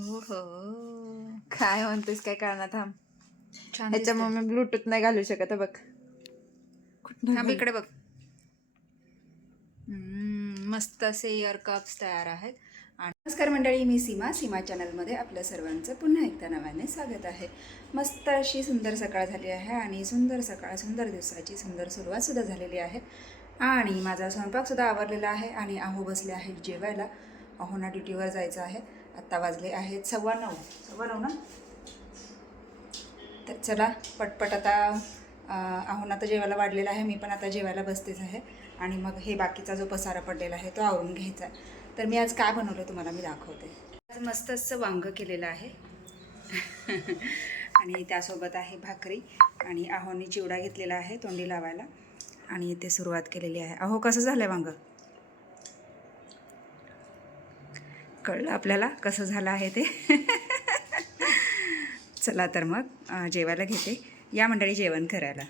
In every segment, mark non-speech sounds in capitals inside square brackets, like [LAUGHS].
हो हो. काय म्हणतेस काय कळणार थांब. छान ह्याच्यामुळे मी ब्लूटूथ नाही घालू शकत बघ. दिसतंय. थांब इकडे बघ. हम्म, मस्त असे इयर कप्स तयार आहेत. आणि नमस्कार मंडळी मी सीमा. सीमा चॅनलमध्ये आपल्या सर्वांचं पुन्हा एकदा नव्याने स्वागत आहे. मस्त अशी सुंदर सकाळ झाली आहे आणि सुंदर सकाळ सुंदर दिवसाची सुंदर सुरुवातसुद्धा झालेली आहे. आणि माझा स्वयंपाकसुद्धा आवरलेला आहे आणि आहो बसले आहेत जेवायला. अहोना ड्युटीवर जायचं आहे. आत्ता वाजले आहेत सव्वा नऊ. सव्वा नऊ ना? तर चला पटपट आता अं, आहोन आता जेवायला वाढलेला आहे. मी पण आता जेवायला बसतेच आहे. आणि मग हे बाकीचा जो पसारा पडलेला आहे तो आवरून घ्यायचा आहे. तर मी आज काय बनवलं तुम्हाला मी दाखवते. आज मस्त असं वांगं केलेलं आहे. [LAUGHS] आणि त्यासोबत आहे भाकरी आणि आहोनी चिवडा घेतलेला आहे तोंडी लावायला. आणि इथे सुरुवात केलेली आहे. अहो कसं झालं आहे वांगं? कळलं आपल्याला कसं झालं आहे ते चला तर मग जेवायला घेते या मंडळी जेवण करायला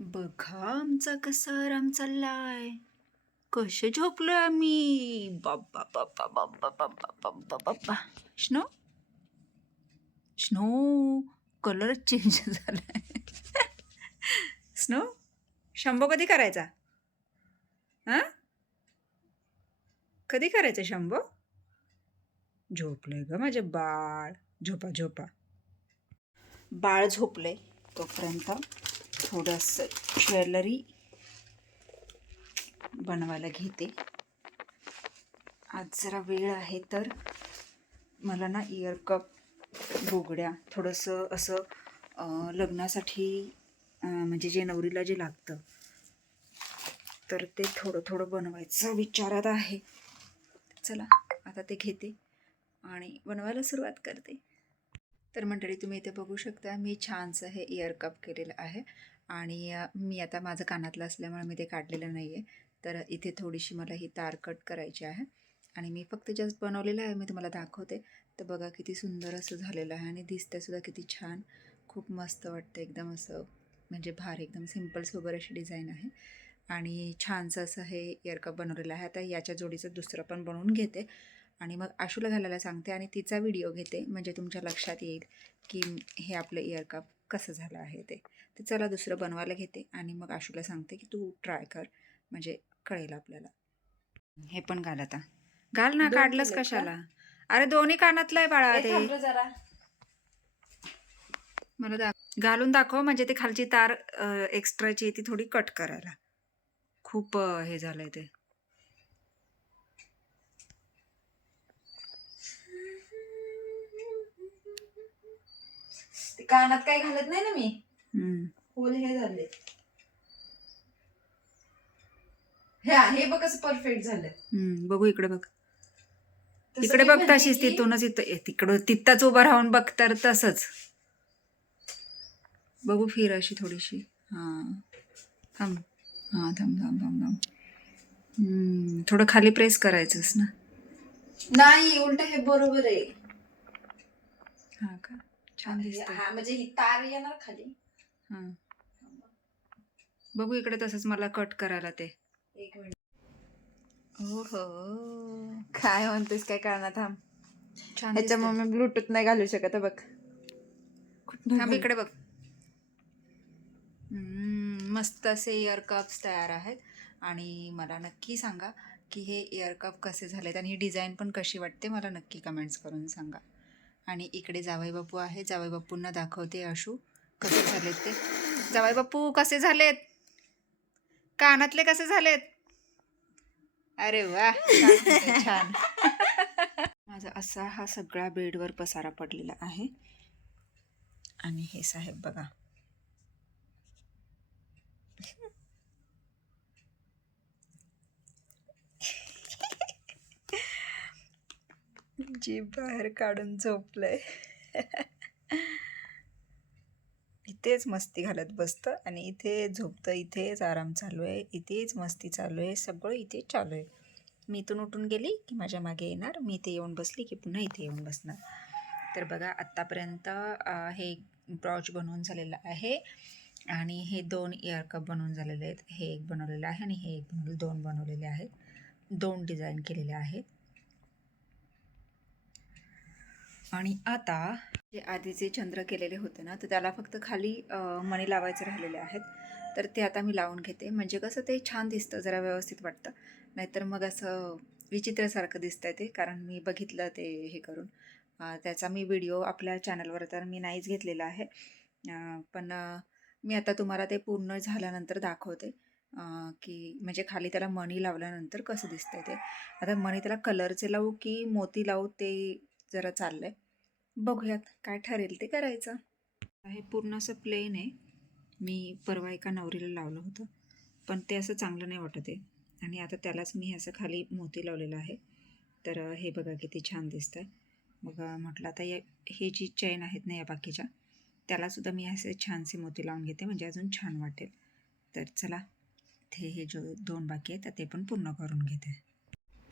बघा आमचा कसा आराम चाललाय कसे झोपलोय आम्ही बाप्पा बाप्पा बाप्पा बाप्पा बाप्पा बाप्पा स्नो स्नो कलरच चेंज झालाय स्नो शंभो कधी करायचा हां कधी करायचं शंभो झोपलंय ग माझ्या बाळ. झोपा झोपा. बाळ झोपलंय तोपर्यंत थोडंसं ज्वेलरी बनवायला घेते. आज जरा वेळ आहे तर मला ना इयर कप बोगड्या थोडंसं असं लग्नासाठी म्हणजे जे नवरीला जे लागतं तर ते थोडं थोडं बनवायचं विचारात आहे. चला आता ते घेते. आणि बनवायला सुरुवात करते. तर मंडळी तुम्ही इथे बघू शकता मी छानसं हे इयर कप केलेलं आहे. आणि मी आता माझं कानातलं असल्यामुळे मी ते काढलेलं नाही आहे तर इथे थोडीशी मला ही तार कट करायची आहे. आणि मी फक्त जस्ट बनवलेलं आहे मी तुम्हाला दाखवते. तर बघा किती सुंदर असं झालेलं आहे आणि दिसतंयसुद्धा किती छान. खूप मस्त वाटतं एकदम असं म्हणजे भार एकदम सिंपल सोबर अशी डिझाईन आहे. आणि छानसं असं हे इयरकप बनवलेलं आहे. आता याच्या जोडीचं दुसरं पण बनवून घेते. आणि मग आशूला घालायला सांगते आणि तिचा व्हिडिओ घेते म्हणजे तुमच्या लक्षात येईल की हे आपलं इयर कप कसं झालं आहे ते. तर चला दुसरं बनवायला घेते आणि मग आशूला सांगते की तू ट्राय कर म्हणजे कळेल आपल्याला. हे पण घाल आता. घाल ना काढलंच? कशाला? अरे दोन्ही कानातलं आहे बाळा ते. मला दा घालून दाखव म्हणजे ते खालची तार एक्स्ट्राची ती थोडी कट करायला. खूप हे झालंय ते. कानात काही घालत नाही ना मी. हम्म. होल हे झाले. हे हे बघ कसं परफेक्ट झालं. हम्म, बघू इकडे बघ. तसं तिकडे मी बघ म्हणते तशीच की- तिथूनच इथं ए, तिकडं तिथंच उभं राहून बघ तर तसंच. बघू फिर अशी थोडीशी. हां. थांब. हां थांब थांब थांब थांब. हम्म, थोडं खाली प्रेस करायचंस ना. नाही उलट हे बरोबर आहे. हां का? छान हा म्हणजे ही तार येणार खाली. हां. बघू इकडे तसंच मला कट करायला ते. एक मिनिट. हो हो काय म्हणतेस काय कळणार थांब. छान ह्याच्यामुळे दिसतंय. मी ब्लूटूथ नाही घालू शकत बघ. थांब इकडे बघ. हम्म, मस्त असे इयर कप्स तयार आहेत. आणि मला नक्की सांगा की हे इयर कप कसे झालेत आणि ही डिझाईन पण कशी वाटते? मला नक्की कमेंट्स करून सांगा. आणि इकडे जावई बापू आहे. जावई बापूंना दाखवते अशू. कसे झालेत ते? जावई बापू कसे झालेत? कानातले कसे झालेत? अरे वा छान छान. [LAUGHS] माझा असा हा सगळा बेडवर पसारा पडलेला आहे. आणि हे साहेब बघा. जीभ बाहेर काढून झोपलंय. इथेच मस्ती घालत बसतं आणि इथे झोपतं इथेच आराम चालू आहे इथेच मस्ती चालू आहे सगळं इथेच चालू आहे. मी इथून उठून गेली की माझ्या मागे येणार मी इथे येऊन बसली की पुन्हा इथे येऊन बसणार. तर बघा आत्तापर्यंत हे ब्रॉच बनवून झालेलं आहे आणि हे दोन इयरकप बनवून झालेले आहेत. हे एक बनवलेलं आहे आणि हे एक बनवले दोन बनवलेले आहेत. दोन डिझाईन केलेले आहेत. आणि आता जे आधीचे चंद्र केलेले होते ना तर त्याला फक्त खाली मणी लावायचे राहिलेले आहेत. तर ते आता मी लावून घेते. म्हणजे कसं ते छान दिसतं जरा व्यवस्थित वाटतं. नाहीतर मग असं विचित्रसारखं दिसतंय ते कारण मी बघितलं ते हे करून. त्याचा मी व्हिडिओ आपल्या चॅनलवर तर मी नाहीच घेतलेला आहे. पण मी आता तुम्हाला ते पूर्ण झाल्यानंतर दाखवते. की म्हणजे खाली त्याला मणी लावल्यानंतर कसं दिसतंय ते. आता मणी त्याला कलरचे लावू की मोती लावू ते जरा चाललं आहे बघूयात काय ठरेल ते करायचं. हे पूर्ण असं प्लेन आहे. मी परवा एका नवरीला लावलं होतं. पण ते असं चांगलं नाही वाटत आहे. आणि आता त्यालाच मी असं खाली मोती लावलेलं आहे. तर हे बघा किती छान दिसतं आहे मग म्हटलं आता या हे जी चैन आहेत ना या बाकीच्या त्यालासुद्धा मी असे छानसे मोती लावून घेते. म्हणजे अजून छान वाटेल. तर चला ते हे जो दोन बाकी आहेत ते पण पूर्ण करून घेते.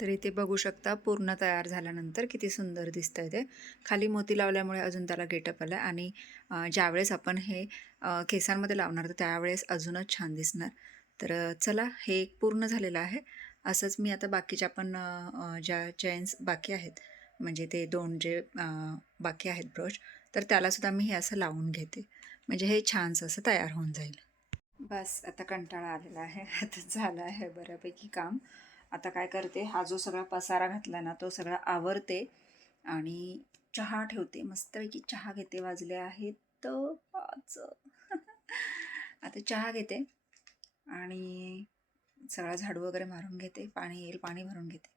तर इथे बघू शकता पूर्ण तयार झाल्यानंतर किती सुंदर दिसतं आहे ते. खाली मोती लावल्यामुळे अजून त्याला गेटअप आलं आणि ज्यावेळेस आपण हे केसांमध्ये लावणार तर त्यावेळेस अजूनच छान दिसणार. तर चला हे एक पूर्ण झालेलं आहे. असंच मी आता बाकीच्या पण ज्या चेन्स बाकी आहेत म्हणजे ते दोन जे बाकी आहेत ब्रश तर त्यालासुद्धा मी हे असं लावून घेते. म्हणजे हे छानसं असं तयार होऊन जाईल. बस आता कंटाळा आलेला आहे. [LAUGHS] आता झालं आहे बऱ्यापैकी काम. आता काय करते हा जो सगळा पसारा घातला ना तो सगळा आवरते आणि चहा ठेवते. मस्तपैकी चहा घेते वाजले आहेत पाच. [LAUGHS] आता चहा घेते आणि सगळा झाडू वगैरे मारून घेते. पाणी येईल पाणी भरून घेते.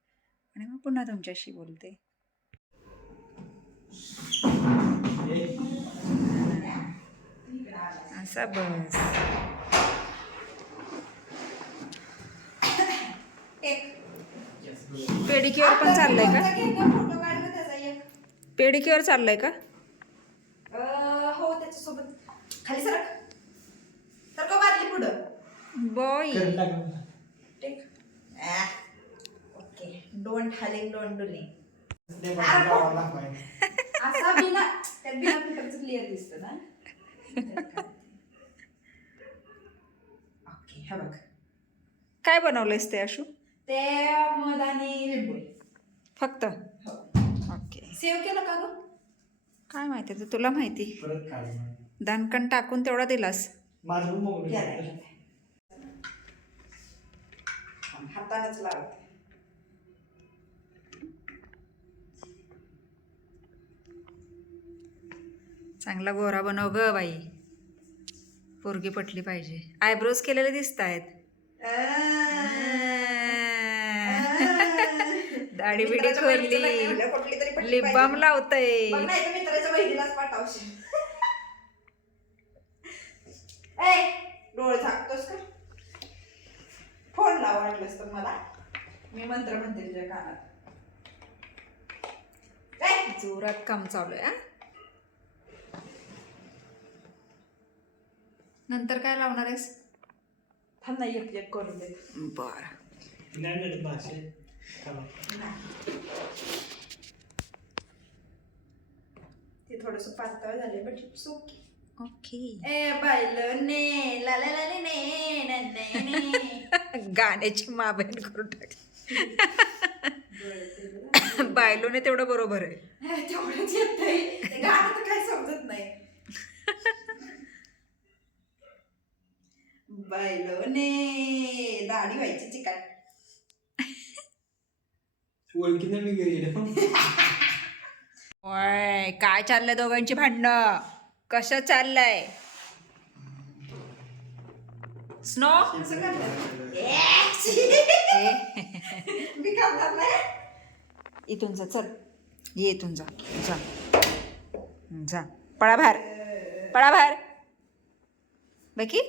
आणि मग पुन्हा तुमच्याशी बोलते. असा बस. पेडिक्युअर पण चाललंय का? पेडिक्युअर चाललंय का? हो त्याच्यासोबत. खाली सरक. तर का मारली पुढं. Bye. Take okay. Don't hauling don't dulling असा बिना त्यात बिना फिल्टरचं क्लिअर दिसतं ना. [LAUGHS] ओके हा बघ. काय बनवलंयस ते अशू ते मध आणि लिंबू. फक्त? हो. ओके. सेव्ह केलं का ग? काय माहिती ते तुला माहिती. परत काढ दानकण टाकून तेवढा दिलास. माझं. हातानच लावते. चांगला गोरा बनव ग बाई. पोरगी पटली पाहिजे. आयब्रोज केलेले दिसत आहेत [LAUGHS] दाढी बिडी खोरली लिप बाम. लावतय. मित्राच्या बहिणीलाच पाठवशील. [LAUGHS] ए डोळे झाकतोस का? फोन लाव वाटलंस तर मला. मी मंत्र म्हणते तुझ्या कानात. ए, जोरात काम चालू आहे नंतर काय लावणार आहेस? थांब ना एक एक करून दे. बर. नाही मिळत भाषे चला. ते थोडस पातळ झाले बट सुकी ओके ए बायलो ने ला ला ला ले, ने ने, ने, ने. [LAUGHS] गाण्याची माबेन करून टाक. [LAUGHS] बायलोने तेवढं बरोबर आहे. तेवढंच येतंय ते गाणं तर काय समजत नाही. [LAUGHS] बायलोने दाढी व्हायची चिकट ओळखीनं मी ओय [LAUGHS] काय चाललंय दोघांची भांडणं? कसं चाललंय? स्नो? [LAUGHS] इथून जा चल. ये इथून जा जा. जा. पळा बाहेर पळा बाहेर बाकी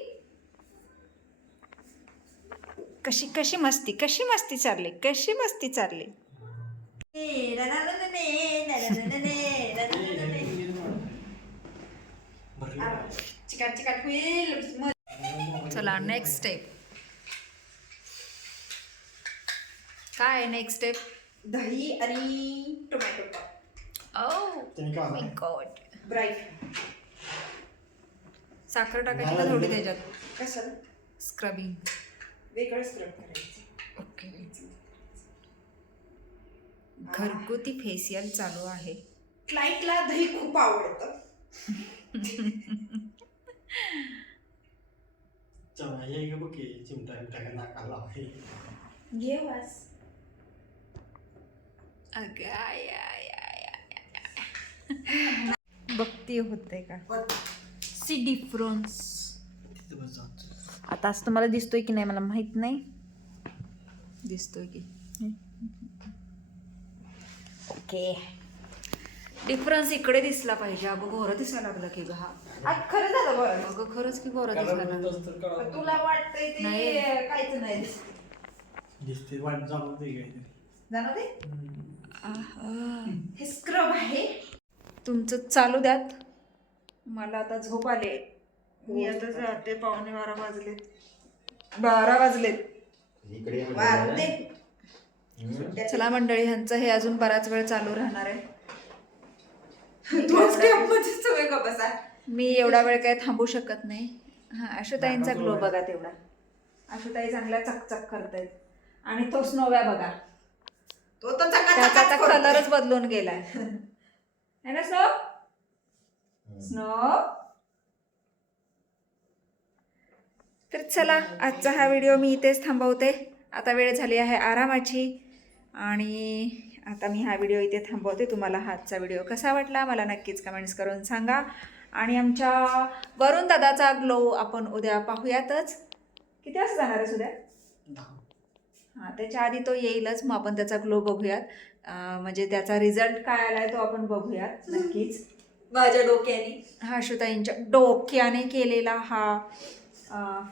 कशी कशी मस्ती कशी मस्ती चालली कशी मस्ती चालली. चिकट चिकट होईल मग चला नेक्स्ट स्टेप काय नेक्स्ट स्टेप दही आणि tomato oh my? God bright साखर टाकायची का थोडी त्याच्यात? कशाला स्क्रबिंग वेगळं स्क्रब करायचं. ओके घरगुती फेशियल चालू आहे. क्लायंटला दही खूप आवडतं. चला गे बघ की चिमटा बिमटा का नाकाला लावाय. घे वास अगं आय, आय, आय, आय. बघते होते का? सी डिफरन्स तिथं बस जाऊ. आता असं तुम्हाला दिसतोय की नाही मला माहीत नाही. दिसतोय की. ओके. डिफरन्स इकडे दिसला पाहिजे. अगं गोरं दिसायला लागलं की ग हा. आज खरं झालं बरं अगं खरंच की गोरं कलर दिसायला लागलं. पण तुला वाटतंय ते नाही. काहीच नाही दिसते. वाट जाणून ते काहीतरी. जाणं ते आहा. हे स्क्रब आहे. तुमचं चालू द्यात. मला आता झोप आले मी आता जाते. पावणे बारा वाजले बारा वाजलेत. इकडे ये हम्म. चला मंडळी ह्यांचं हे अजून बराच वेळ चालू राहणार आहे. बसा. मी एवढा वेळ काही थांबू शकत नाही. हा आशुताईंचा ग्लो बघा तेवढा. आशुताई चांगल्या चकचक करतायत आणि तो स्नोव्या बघा. तो तर त्याचा. कलरच बदलून गेलाय. है ना स्नो स्नो तर चला आजचा हा व्हिडिओ मी इथेच थांबवते. आता वेळ झाली आहे आरामाची. आणि आता मी हा व्हिडिओ इथे थांबवते. तुम्हाला हा आजचा व्हिडिओ कसा वाटला मला नक्कीच कमेंट्स करून सांगा. आणि आमच्या वरुण दादाचा ग्लो आपण उद्या पाहूयातच. किती वाजता जाणार आहेस उद्या. हां त्याच्या आधी तो येईलच. मग आपण त्याचा ग्लो बघूयात. म्हणजे त्याचा रिझल्ट काय आलाय तो आपण बघूयात नक्कीच. माझ्या डोक्याने. हा अश्वताईंच्या डोक्याने केलेला हा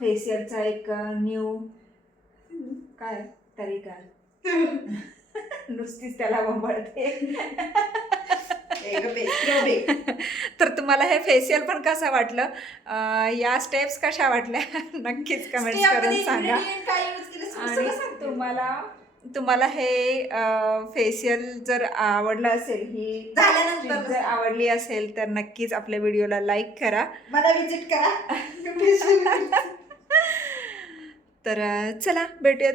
फेशियलचा एक न्यू काय तरी काय? [LAUGHS] नुसतीच त्याला बंबळते. [LAUGHS] तर तुम्हाला हे फेशियल पण कसं वाटलं? या स्टेप्स कशा वाटल्या? [LAUGHS] नक्कीच कमेंट्स करून सांगा. आणि. तुम्हाला तुम्हाला हे फेशियल जर आवडलं असेल ही जर आवडली असेल तर नक्कीच आपल्या व्हिडिओला लाईक करा. मला विजिट करा. तर चला भेटूयात.